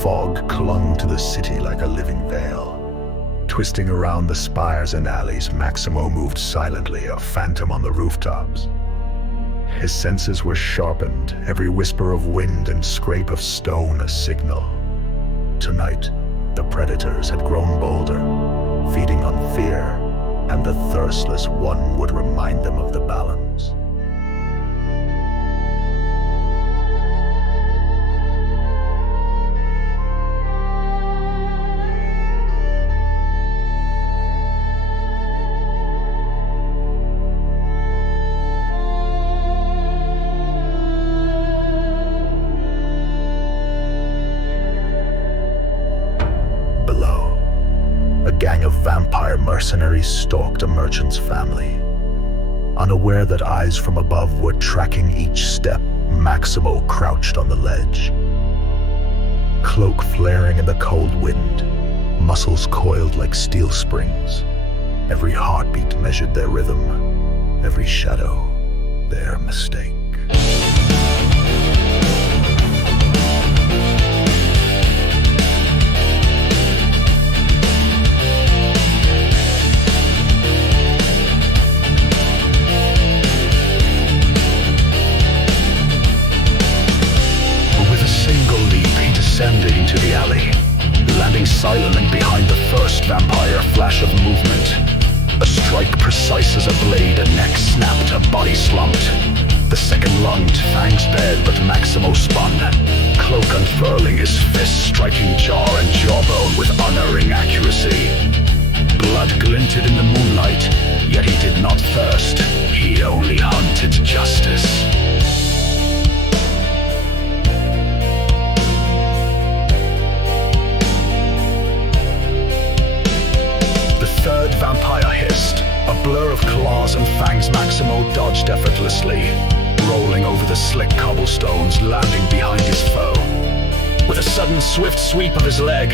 Fog clung to the city like a living veil. Twisting around the spires and alleys, Maximo moved silently, a phantom on the rooftops. His senses were sharpened, every whisper of wind and scrape of stone a signal. Tonight, the predators had grown bolder, feeding on fear, and the Thirstless One would remind them of the balance. A gang of vampire mercenaries stalked a merchant's family. Unaware that eyes from above were tracking each step, Maximo crouched on the ledge. Cloak flaring in the cold wind, muscles coiled like steel springs. Every heartbeat measured their rhythm, every shadow their mistake. Descended into the alley, landing silently behind the first vampire flash of movement. A strike precise as a blade, a neck snapped, a body slumped. The second lunged, fangs bared, but Maximo spun, cloak unfurling, his fist striking jaw and jawbone with unerring accuracy. Blood glinted in the moonlight, yet he did not thirst. He only hunted justice. Third vampire hissed. A blur of claws and fangs, Maximo dodged effortlessly, rolling over the slick cobblestones, landing behind his foe. With a sudden swift sweep of his leg,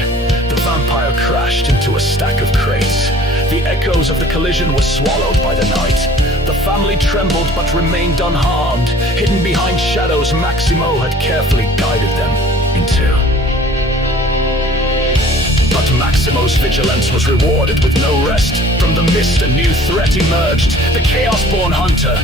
the vampire crashed into a stack of crates. The echoes of the collision were swallowed by the night. The family trembled but remained unharmed. Hidden behind shadows, Maximo had carefully guided them into. But Maximo's vigilance was rewarded with no rest. From the mist a new threat emerged, the chaos-born hunter.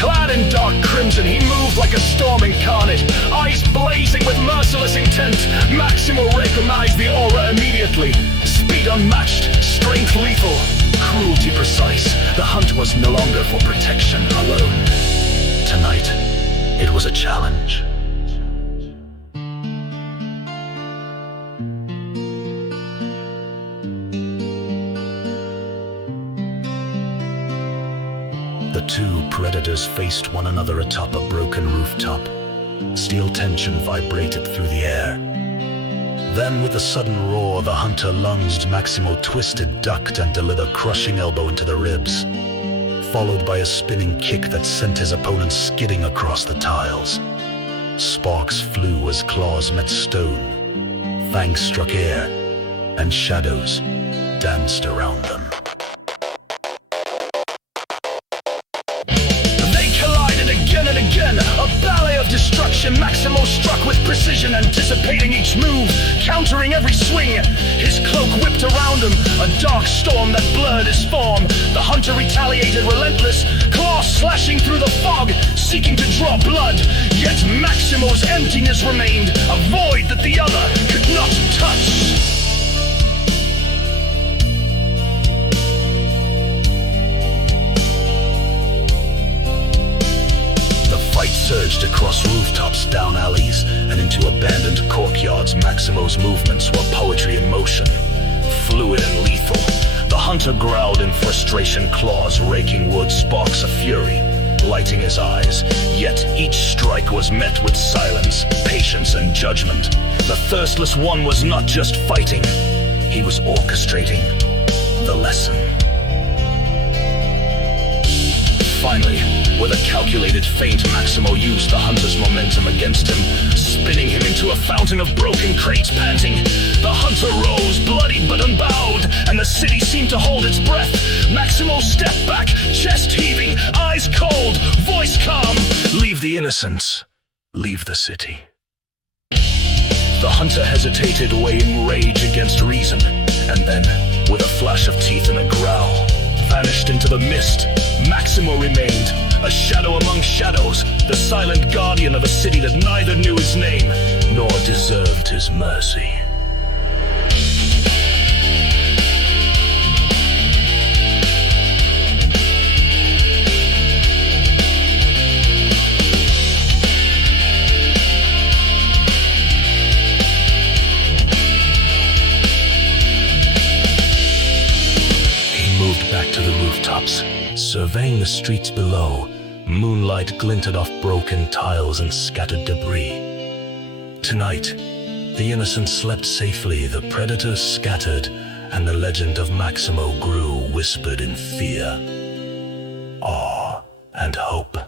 Clad in dark crimson, he moved like a storm incarnate, eyes blazing with merciless intent. Maximo recognized the aura immediately. Speed unmatched, strength lethal, cruelty precise. The hunt was no longer for protection alone. Tonight, it was a challenge. The two predators faced one another atop a broken rooftop. Steel tension vibrated through the air. Then, with a sudden roar, the hunter lunged. Maximo twisted, ducked, and delivered a crushing elbow into the ribs, followed by a spinning kick that sent his opponent skidding across the tiles. Sparks flew as claws met stone. Fangs struck air, and shadows danced around them. Again and again, a ballet of destruction. Maximo struck with precision, anticipating each move, countering every swing. His cloak whipped around him, a dark storm that blurred his form. The hunter retaliated relentless, claws slashing through the fog, seeking to draw blood. Yet Maximo's emptiness remained, a void that the other could not touch. Surged across rooftops, down alleys, and into abandoned courtyards. Maximo's movements were poetry in motion, fluid and lethal. The hunter growled in frustration, claws raking wood, sparks of fury lighting his eyes. Yet each strike was met with silence, patience, and judgment. The Thirstless One was not just fighting, he was orchestrating the lesson. Finally, with a calculated feint, Maximo used the hunter's momentum against him, spinning him into a fountain of broken crates, panting. The hunter rose, bloodied but unbowed, and the city seemed to hold its breath. Maximo stepped back, chest heaving, eyes cold, voice calm. Leave the innocents, leave the city. The hunter hesitated, weighing rage against reason, and then, with a flash of teeth and a growl, vanished into the mist. Maximo remained, a shadow among shadows, the silent guardian of a city that neither knew his name, nor deserved his mercy. Back to the rooftops, surveying the streets below. Moonlight glinted off broken tiles and scattered debris. Tonight, the innocent slept safely, the predators scattered, and the legend of Maximo grew, whispered in fear, awe, and hope.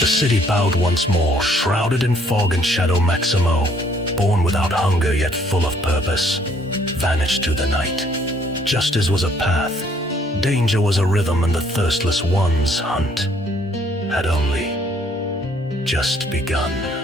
The city bowed once more, shrouded in fog and shadow. Maximo, born without hunger yet full of purpose, vanished through the night. Justice was a path, danger was a rhythm, and the Thirstless One's hunt had only just begun.